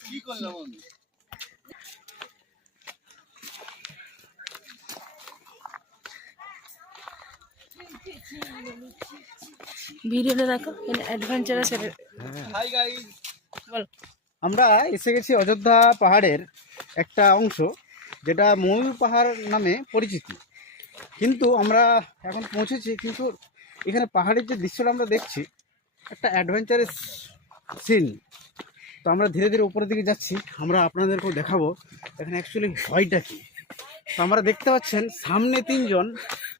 কি করলাম আমি ভিডিওটা দেখো অ্যাডভেঞ্চারাস হাই গাইস বল। আমরা এসে গেছি অযোধ্যা পাহাড়ের একটা অংশ যেটা ময়ূর পাহাড় নামে পরিচিত। কিন্তু আমরা এখন পৌঁছেছি কিন্তু এখানে পাহাড়ের যে দৃশ্যটা আমরা দেখছি একটা অ্যাডভেঞ্চারাস সিন তো আমরা ধীরে ধীরে উপরের দিকে যাচ্ছি। আমরা আপনাদেরকেও দেখাবো এখানে অ্যাকচুয়ালি ভয়টা কী। তো আমরা দেখতে পাচ্ছেন, সামনে তিনজন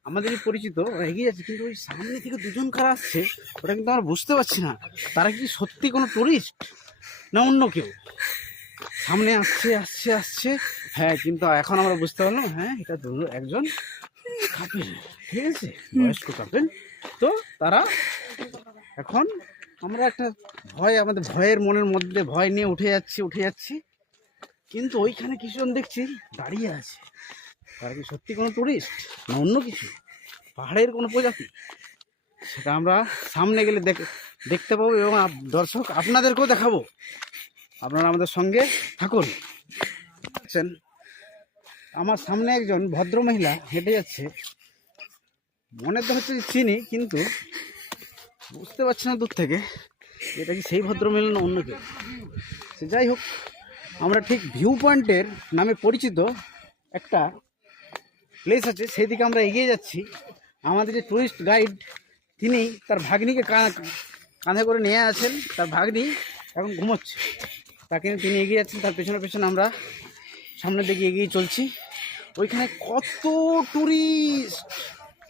আমাদেরই পরিচিত, ওরা এগিয়ে যাচ্ছে, কিন্তু ওই সামনে থেকে দুজন কারা আসছে, ওটা কিন্তু আমরা বুঝতে পারছি না। তারা কি সত্যি কোনো টুরিস্ট না অন্য কেউ? সামনে আসছে আসছে আসছে। হ্যাঁ কিন্তু এখন আমরা বুঝতে পারলাম হ্যাঁ এটা একজন কাপেল ঠিক আছে? বয়স্ক কাপেল তো তারা এখন আমরা একটা ভয়, আমাদের ভয়ের মনের মধ্যে ভয় নিয়ে উঠে যাচ্ছি উঠে যাচ্ছি। কিন্তু ওইখানে কিছুজন দেখছি দাঁড়িয়ে আছে। তারা কি সত্যি কোনো টুরিস্ট না অন্য কিছু? পাহাড়ের কোনো প্রজাতি? সেটা আমরা সামনে গেলে দেখ, দেখতে পাবো এবং দর্শক আপনাদেরকেও দেখাবো। আপনারা আমাদের সঙ্গে থাকুন। দেখছেন আমার সামনে একজন ভদ্র মহিলা হেঁটে যাচ্ছে। মনে তো হচ্ছে চিনি, কিন্তু বুঝতে পারছি না দূর থেকে এটা কি সেই ভদ্র মহিলা না অন্য কেউ? সে যাই হোক, আমরা ঠিক ভিউ পয়েন্টের নামে পরিচিত একটা প্লেস আছে সেই দিকে আমরা এগিয়ে যাচ্ছি। আমাদের যে টুরিস্ট গাইড তিনি তার ভাগ্নিকে কাঁধে করে নিয়ে আছেন তার ভাগ্নি এখন ঘুমোচ্ছে। তাকে তিনি এগিয়ে যাচ্ছেন, তার পেছনে পেছনে আমরা সামনের দিকে এগিয়ে চলছি। ওইখানে কত টুরিস্ট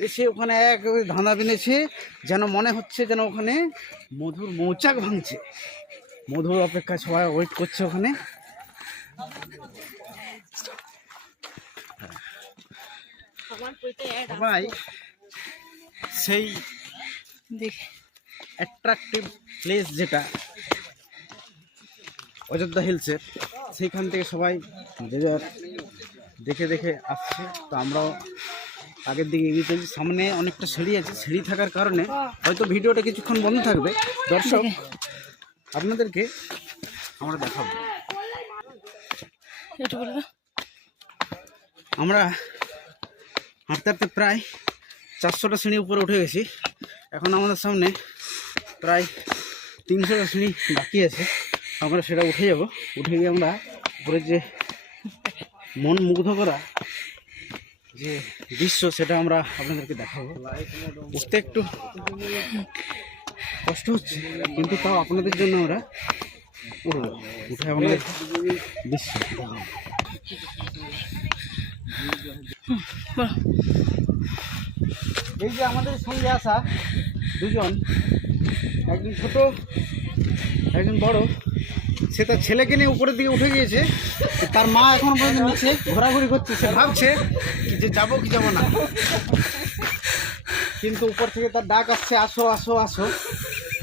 এসে ওখানে এক ধাঁধা বেঁধেছে যেন মনে হচ্ছে যেন ওখানে মধুর মৌচাক ভাঙছে। মধুর অপেক্ষায় সবাই ওয়েট করছে ওখানে। সবাই সেই অ্যাট্রাকটিভ প্লেস যেটা অযোধ্যা হিলসের সেইখান থেকে সবাই যে যার দেখে দেখে আসছে। তো আমরাও আগের দিকে এগিয়ে চলছি। সামনে অনেকটা সিঁড়ি আছে। সিঁড়ি থাকার কারণে হয়তো ভিডিওটা কিছুক্ষণ বন্ধ থাকবে। দর্শক আপনাদেরকে আমরা দেখাবো। আমরা হাঁটতে হাঁটতে প্রায় চারশোটা সিঁড়ি উপরে উঠে গেছি। এখন আমাদের সামনে প্রায় তিনশোটা সিঁড়ি বাকি আছে। আমরা সেটা উঠে যাব। উঠে গিয়ে আমরা উপরে যে মন মুগ্ধ করা যে দৃশ্য সেটা আমরা আপনাদেরকে দেখাবো। উঠতে একটু কষ্ট হচ্ছে কিন্তু তাও আপনাদের জন্য আমরা উঠবো উঠে আমাদের দৃশ্য। এই যে আমাদের সঙ্গে আসা দুজন একজন ছোট একজন বড়। সে তার ছেলেকে নিয়ে উপরের দিকে উঠে গিয়েছে। তার মা এখন পর্যন্ত নিচে ঘোরাঘুরি করছে সে ভাবছে যে যাব কি যাব না। কিন্তু উপর থেকে তার ডাক আসছে আসো আসো আসো।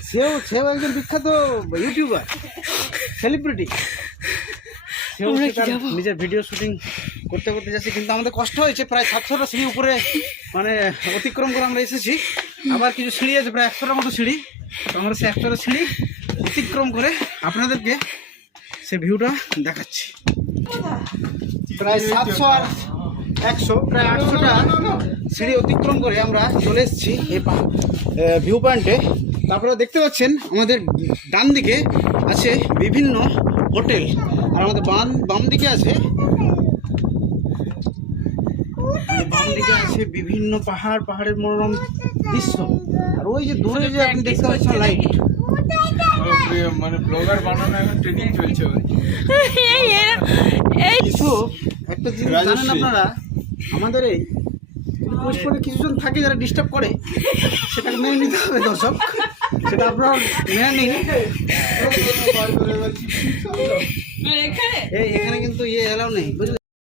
সেও সেও একজন বিখ্যাত ইউটিউবার সেলিব্রিটি। সেও নিজের ভিডিও শুটিং করতে করতে যাচ্ছে। কিন্তু আমাদের কষ্ট হয়েছে প্রায় সাতশোটা সিঁড়ি উপরে মানে অতিক্রম করে আমরা এসেছি। আবার কিছু সিঁড়ি আছে প্রায় একশোটার মতো সিঁড়ি। আমরা সে একশোটা সিঁড়ি অতিক্রম করে আপনাদেরকে সে ভিউটা দেখাচ্ছি। প্রায় সাতশো আর একশো, প্রায় আটশোটা সিঁড়ি অতিক্রম করে আমরা চলে এসেছি এই ভিউ পয়েন্টে তারপরে দেখতে পাচ্ছেন, আমাদের ডান দিকে আছে বিভিন্ন হোটেল। আর আমাদের বাম বাম দিকে আছে বাম দিকে আছে বিভিন্ন পাহাড়, পাহাড়ের মনোরম দৃশ্য। আর ওই যে দূরে যে আপনি দেখতে পাচ্ছেন লাইট মানে ব্লগার বানানো এখন ট্রেনিং চলছে এই কিছু একটা জিনিস জানেন আপনারা? আমাদের এই পুষ্পরে কিছুজন থাকে যারা ডিস্টার্ব করে। সেটাকে মেনে নিতে হবে দর্শক। সেটা আপনারা মেনে নিন। এই এখানে কিন্তু ইয়ে এলাও নেই বুঝলেন?